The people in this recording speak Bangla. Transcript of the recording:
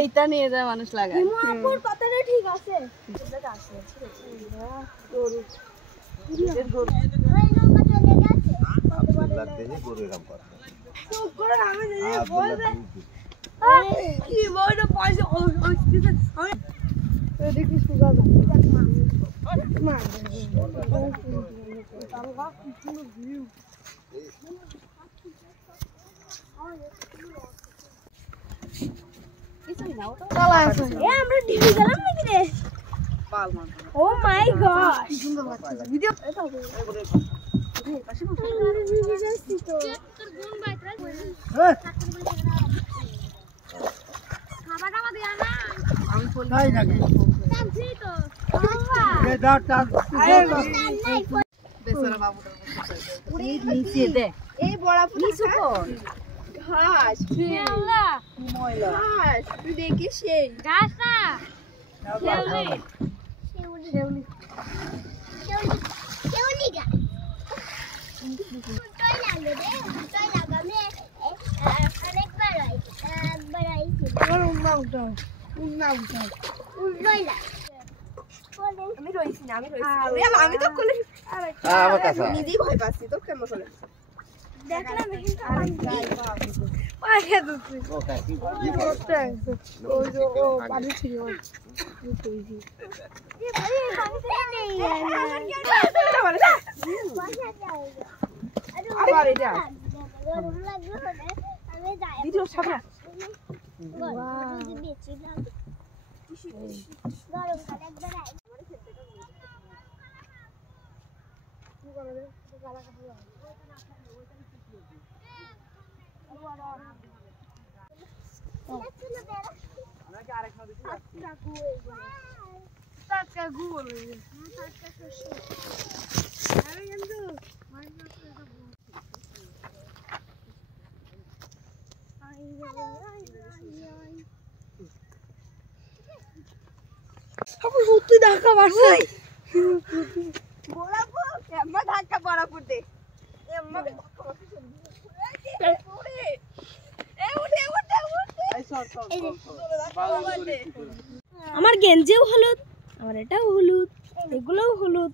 এইটা নিয়ে যায় মানুষ লাগায়। হিমাপুর কথাটা ঠিক আছে। আমরা টিভি গেলাম নাকি রে? ও মাই গড, ভিডিও এই বড়া ঘাস ঘাস তুই দেখিস সেই ঘাস না শেউলি গাছ উল্টাই লাগে রে উল্টাই লাগালে অনেকবার হয় একবার আইছে আর উন্না উঠাও উল্টাই লাগে আমি রইছি না আমি তো কোলে আমার কাছে নিজেই ভয় পাচ্ছি তো কেমন করে দেখলাম কিন্তু আমি পায়ে দুছি ও কাকি করতে আছে ওই যে ও পানি ছিল ওই কইছি এ ভাই পানিতে নেই আমার কি বলে না আবার এটা গরম লাগলো না আমি যাই ভিডিও ছাড়া বাহ বেঁচে না গরম কালে একবার আই কি করে রে গালা কাটি হয় আমরা কি আরেক নদী যাচ্ছি টাকা গুল টাকা শস্য আরে কিন্তু আপু সত্যি ঢাকা মারছে বড়াপু এম্মা ঢাকা বড়াপু দে এম্মা ঢাকা মারছে আমার গেঞ্জিও হলুদ, আমার এটাও হলুদ, এগুলোও হলুদ।